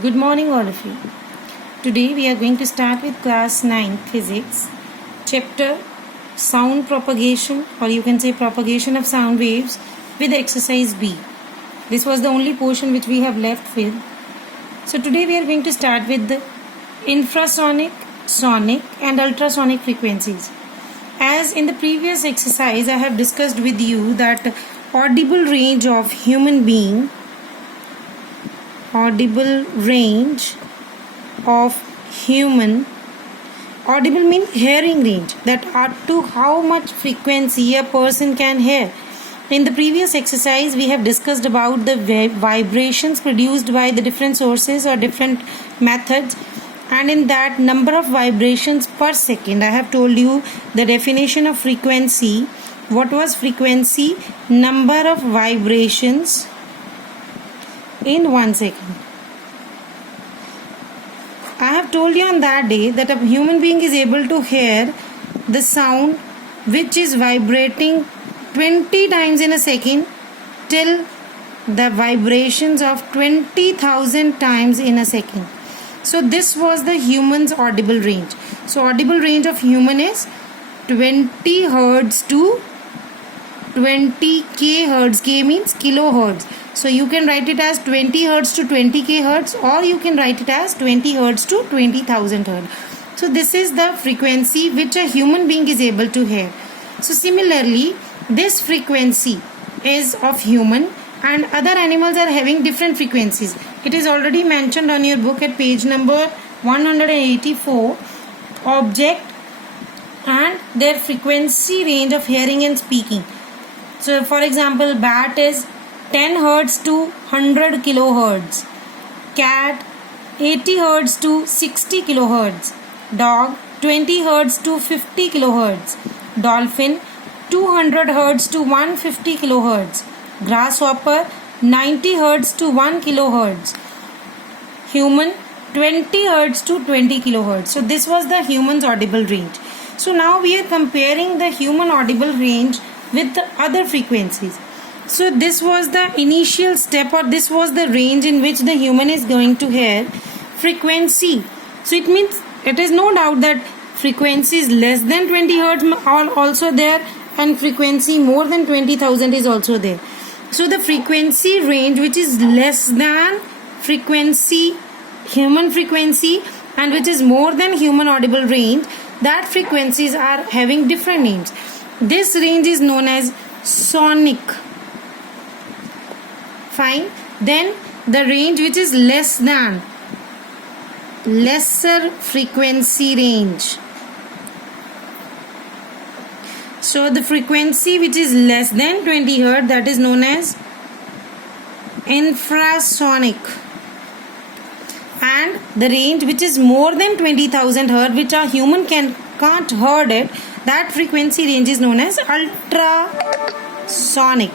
Good morning, all of you. Today we are going to start with class 9 physics, chapter sound propagation, or you can say propagation of sound waves, with exercise B. This was the only portion which we have left with. So today we are going to start with the infrasonic, sonic and ultrasonic frequencies. As in the previous exercise I have discussed with you that audible range of human being, audible mean hearing range, that up to how much frequency a person can hear. In the previous exercise we have discussed about the vibrations produced by the different sources or different methods, and in that number of vibrations per second I have told you the definition of frequency. What was frequency? Number of vibrations in 1 second. I have told you on that day that a human being is able to hear the sound which is vibrating 20 times in a second till the vibrations of 20,000 times in a second. So this was the human's audible range. So audible range of human is 20 hertz to 20 k hertz. K means kilohertz. So you can write it as 20 hertz to 20 k hertz, or you can write it as 20 hertz to 20,000 hertz. So this is the frequency which a human being is able to hear. So similarly, this frequency is of human, and other animals are having different frequencies. It is already mentioned on your book at page number 184, object and their frequency range of hearing and speaking. So for example, bat is 10 hertz to 100 kilohertz, cat 80 hertz to 60 kilohertz, dog 20 hertz to 50 kilohertz, dolphin 200 hertz to 150 kilohertz, grasshopper 90 hertz to 1 kilohertz, human 20 hertz to 20 kilohertz. So this was the human's audible range. So now we are comparing the human audible range with the other frequencies. So this was the initial step, or this was the range in which the human is going to hear frequency. So it means it is no doubt that frequency is less than 20 hertz are also there, and frequency more than 20,000 is also there. So the frequency range which is less than frequency, human frequency, and which is more than human audible range, that frequencies are having different names. This range is known as sonic. Fine. Then the range which is less than, lesser frequency range. So the frequency which is less than 20 hertz, that is known as infrasonic. And the range which is more than 20,000 hertz, which a human can't heard it, that frequency range is known as ultrasonic.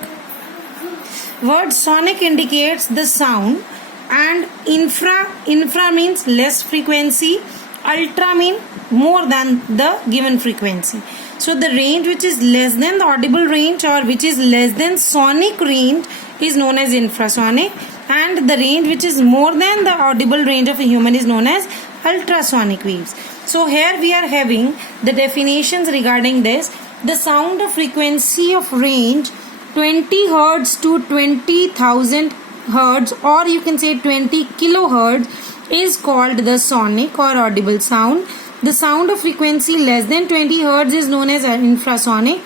Word sonic indicates the sound, and infra means less frequency, ultra means more than the given frequency. So the range which is less than the audible range, or which is less than sonic range, is known as infrasonic, and the range which is more than the audible range of a human is known as ultrasonic waves. So here we are having the definitions regarding this. The sound frequency of range 20 hertz to 20,000 hertz, or you can say 20 kilohertz, is called the sonic or audible sound. The sound of frequency less than 20 hertz is known as infrasonic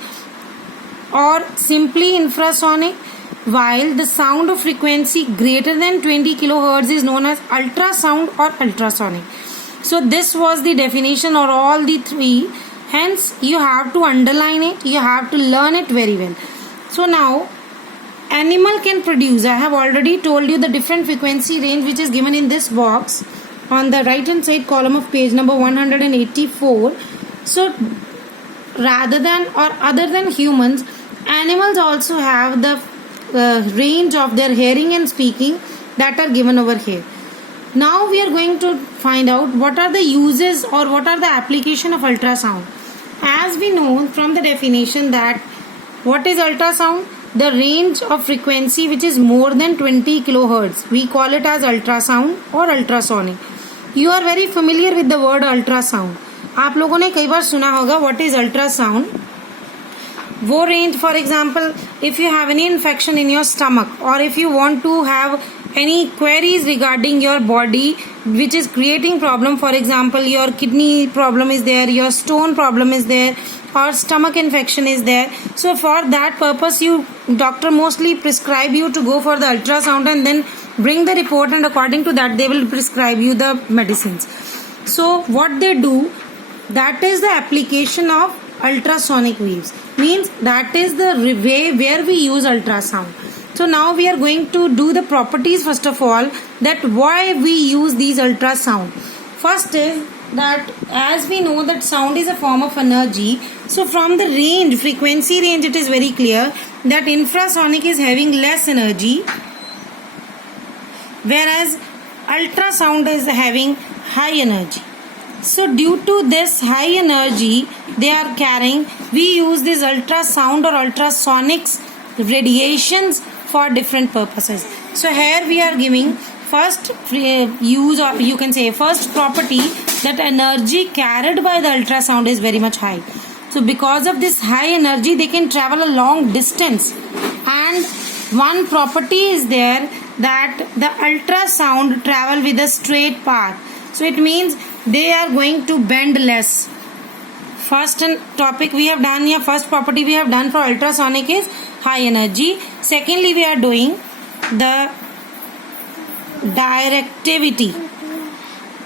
or simply infrasonic, while the sound of frequency greater than 20 kilohertz is known as ultrasound or ultrasonic. So this was the definition or all the three. Hence you have to underline it, you have to learn it very well. So now animal can produce, I have already told you the different frequency range which is given in this box on the right hand side column of page number 184. So rather than or other than humans, animals also have the range of their hearing and speaking that are given over here. Now we are going to find out what are the uses or what are the application of ultrasound. As we know from the definition that what is ultrasound? the range of frequency which is more than 20 kilohertz. We call it as ultrasound or ultrasonic. You are very familiar with the word ultrasound. आप लोगों ने कई बार सुना होगा what is ultrasound. वो range, for example if you have any infection in your stomach or if you want to have any queries regarding your body which is creating problem, for example your kidney problem is there, your stone problem is there, or stomach infection is there, so for that purpose you doctor mostly prescribe you to go for the ultrasound and then bring the report, and according to that they will prescribe you the medicines. So what they do, that is the application of ultrasonic waves, means that is the way where we use ultrasound. So now we are going to do the properties first of all, that why we use these ultrasound. First is that as we know that sound is a form of energy, so from the range, frequency range, it is very clear that infrasonic is having less energy, whereas ultrasound is having high energy. So due to this high energy they are carrying, we use this ultrasound or ultrasonics radiations for different purposes. So here we are giving first use, or you can say first property, that energy carried by the ultrasound is very much high. So because of this high energy they can travel a long distance, and one property is there that the ultrasound travel with a straight path. So it means they are going to bend less. First topic we have done here, first property we have done for ultrasonic is high energy. Secondly we are doing the directivity.